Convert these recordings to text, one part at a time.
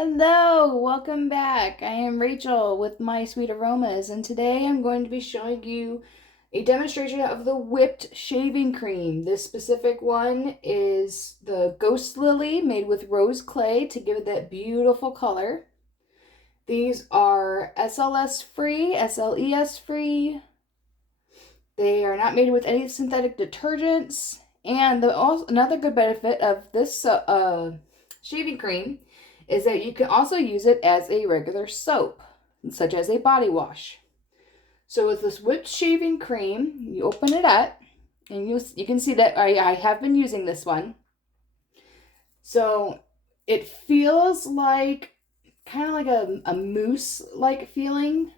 Hello, welcome back. I am Rachel with My Sweet Aromas, and today I'm going to be showing you a demonstration of the whipped shaving cream. This specific one is the Ghost Lily made with rose clay to give it that beautiful color. These are SLS free, SLES free. They are not made with any synthetic detergents. And another good benefit of this shaving cream is that you can also use it as a regular soap, such as a body wash. So with this whipped shaving cream, you open it up, and you can see that I have been using this one. So it feels like kind of like a mousse-like feeling.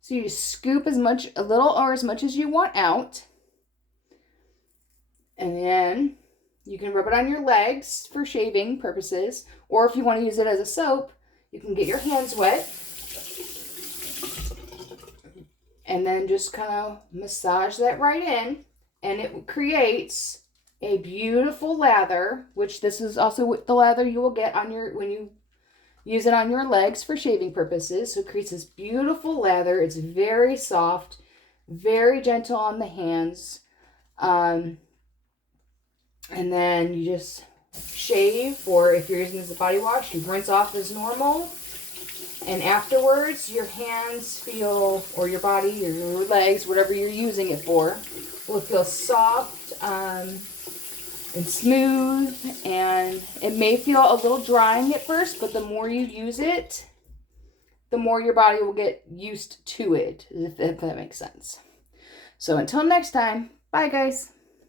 So you scoop a little or as much as you want out. And then you can rub it on your legs for shaving purposes. Or if you want to use it as a soap, you can get your hands wet. And then just kind of massage that right in. And it creates a beautiful lather, which this is also the lather you will get on when you use it on your legs for shaving purposes. So it creates this beautiful lather. It's very soft, very gentle on the hands. And then you just shave, or if you're using this as a body wash, you rinse off as normal. And afterwards, your hands feel, or your body, your legs, whatever you're using it for, will feel soft and smooth. And it may feel a little drying at first, but the more you use it, the more your body will get used to it, if that makes sense. So until next time, bye guys.